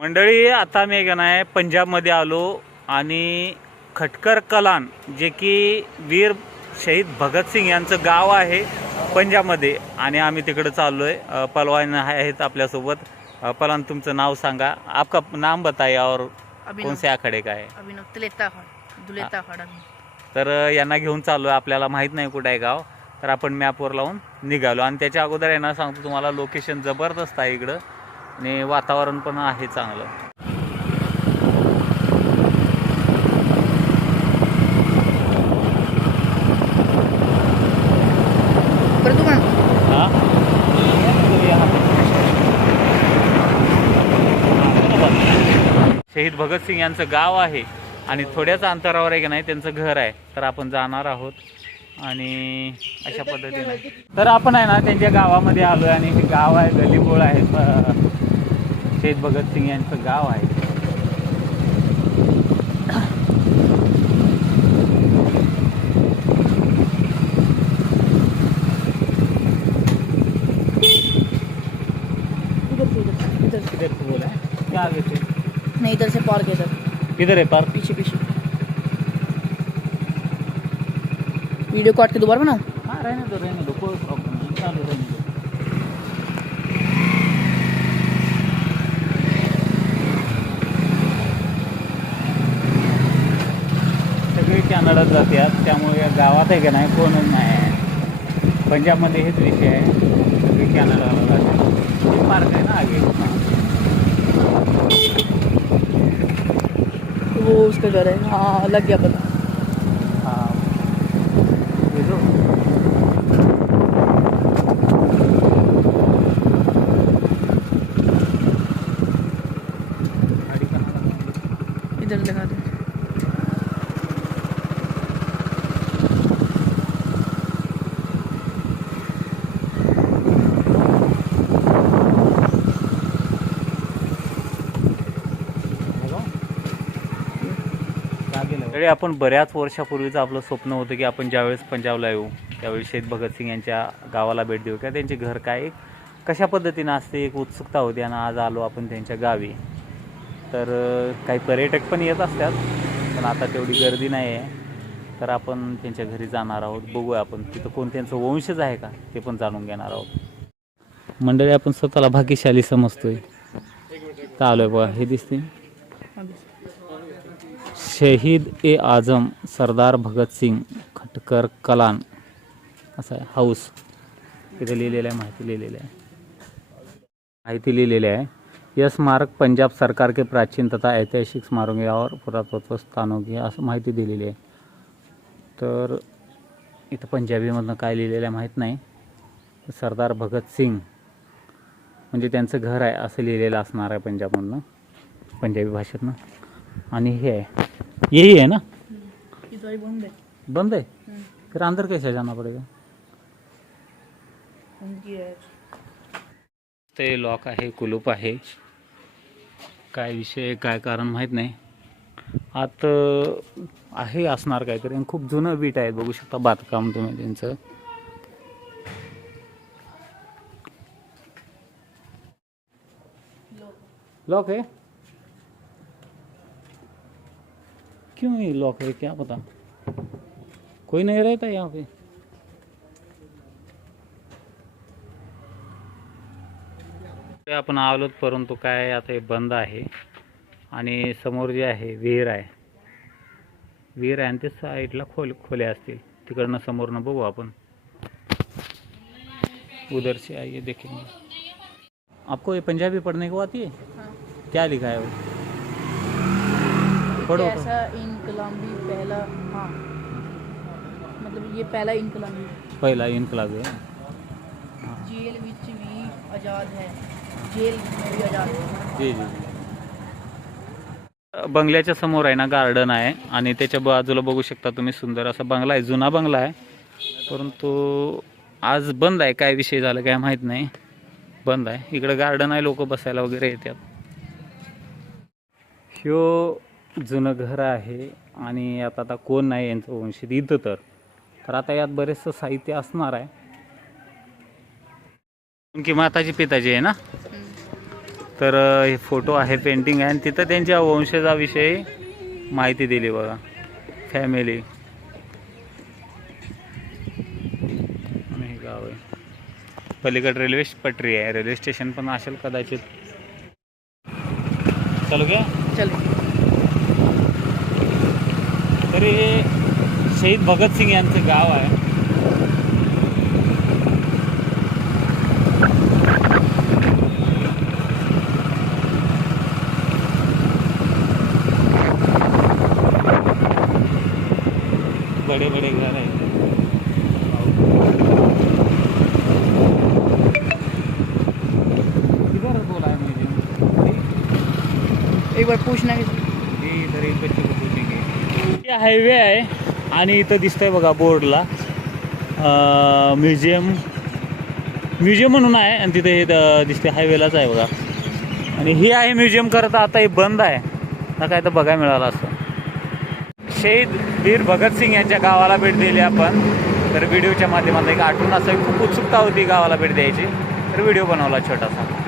मंडळी आता मी का नाही पंजाबमध्ये आलो आणि खटकर कलान जे की वीर शहीद भगतसिंग यांचं गाव आहे पंजाबमध्ये. आणि आम्ही तिकडे चाललो आहे पलवान आहेत आपल्यासोबत. पलवान तुमचं नाव सांगा. आपका नाम बताइए और कौन अभिनव से आखडे का आहे? अभिनव. तिलेता खड दुलेता खड अभिनव. तर यांना घेऊन चाललो आहे आपल्याला माहीत नाही कुठं आहे गाव. तर आपण मॅपवर लावून निघालो. आणि त्याच्या अगोदर आहे ना सांगतो तुम्हाला लोकेशन जबरदस्त आहे इकडं. आणि वातावरण पण आहे चांगलं. हा? शहीद भगतसिंग यांचं गाव आहे आणि थोड्याच अंतरावर आहे की नाही त्यांचं घर आहे. तर आपण जाणार आहोत आणि अशा पद्धतीने. तर आपण आहे ना त्यांच्या गावामध्ये आलो आणि हे गाव आहे गलिबोळ आहे. शहीद भगतसिंग यांचं गाव आहे. इधर से इधर से, इधर से। किधर से बोला है। क्या आगे से? नहीं इधर से पार्क है इधर किधर है पार्क पीछे पीछे। वीडियो काट के दोबारा बनाओ हाँ रहने दो रहने दो कोई प्रॉब्लम नहीं चालू रहने दो। कॅनडात जातात त्यामुळे या गावात आहे का नाही कोणच नाही आहे. पंजाबमध्ये हेच विषय आहे. सगळे कॅनडाला जातात हे पार्क आहे ना आगे. वो उसका घर है हाँ लग गया पता. हाँ? इधर लगा दो. तरी आपण बऱ्याच वर्षापूर्वीचं आपलं स्वप्न होतं की आपण ज्यावेळेस पंजाबला येऊ त्यावेळी शहीद भगतसिंग यांच्या गावाला भेट देऊ किंवा त्यांचे घर काय कशा पद्धतीनं असते एक उत्सुकता होती आणि आज आलो आपण त्यांच्या गावी. तर काही पर्यटक पण येत असतात पण आता तेवढी गर्दी नाही आहे. तर आपण त्यांच्या घरी जाणार आहोत बघूया आपण तिथं कोण त्यांचं वंशज आहे का ते पण जाणून घेणार आहोत. मंडळी आपण स्वतःला भाग्यशाली समजतोय. तर आलोय बघा हे दिसते शहीद ए आझम सरदार भगतसिंग खटकर कलान. असं आहे. हाऊस. तिथे लिहिलेलं आहे माहिती लिहिलेली आहे. माहिती लिहिलेली आहे. यह स्मारक पंजाब सरकार के प्राचीन तथा ऐतिहासिक स्मारकों और पुरातत्व स्थानों की असं माहिती दिलेली आहे. तर इथं पंजाबीमधनं काय लिहिलेलं आहे माहीत नाही. सरदार भगतसिंग म्हणजे त्यांचं घर आहे असं लिहिलेलं असणार आहे पंजाबमधनं पंजाबी भाषेतनं. आणि हे आहे. यही है ना? इधर बंद है। बंद है? फिर अंदर कैसे जाना पड़ेगा? ते लॉक आहे कुलूप आहे. काय विषय काय कारण माहीत नाही. आत आहे असणार काहीतरी. आणि खूप जुनं बीट आहे बघू शकता बांधकाम तुम्ही त्यांचं. लॉक है क्यों ये लॉक है? क्या पता? कोई नहीं रहता यहाँ पे। आपण आलोत परंतु काय आता हे बंद आहे आणि समोर जे आहे विहीर आहे. विहीर आहे आणि ते साईडला खोल खोल्या असतील. तिकडनं समोरनं बघू आपण. उधर से आइए देखेंगे आपको ये पंजाबी पढ़ने को आती है हाँ. क्या लिखा है वो? पढ़ो तो। ऐसा इनकलाबी पहला हाँ। मतलब ये पहला इनकलाबी। पहिला इनकलाब आहे जेल विच भी आज़ाद है। जेल भी आज़ाद है। जी जी। बंगल्याच्या समोर आहे ना गार्डन आहे. आणि त्याच्या बाजूला बघू शकता तुम्ही सुंदर असा बंगला आहे जुना बंगला आहे. परंतु आज बंद आहे. काय विषय झाला काय माहीत नाही. बंद आहे. इकडं गार्डन आहे लोक बसायला वगैरे येतात. ह्यो जुनं घर आहे आणि आता आता कोण नाही यांचं वंशित इथं तर. तर आता यात बरेचसं साहित्य असणार आहे. की माताजी पिताजी आहे ना? तर हे फोटो आहे पेंटिंग आहे आणि तिथं त्यांच्या वंशजाविषयी माहिती दिली बघा. फॅमिली आणि हे गाव आहे. पलीकडे रेल्वे पटरी आहे. रेल्वे स्टेशन पण असेल कदाचित. चालू घ्या चलिए तरी हे शहीद भगतसिंग यांचं गाव आहे. बडे बडे घर आहे. मुझे एक बार पूछना हे इधर एक बच्चे को पूछेंगे हे हायवे आहे आणि इथं दिसतंय बघा बोर्डला. म्युझियम म्युझियम म्हणून आहे आणि तिथे हे दिसते हायवेलाच आहे बघा. आणि हे आहे म्युझियम करता आता हे बंद आहे. ना काय तर बघायला मिळालं असं. शहीद वीर भगतसिंग यांच्या गावाला भेट दिली आपण. तर व्हिडिओच्या माध्यमातून एक आठवण असं खूप उत्सुकता होती गावाला भेट द्यायची. तर व्हिडिओ बनवला छोटासा.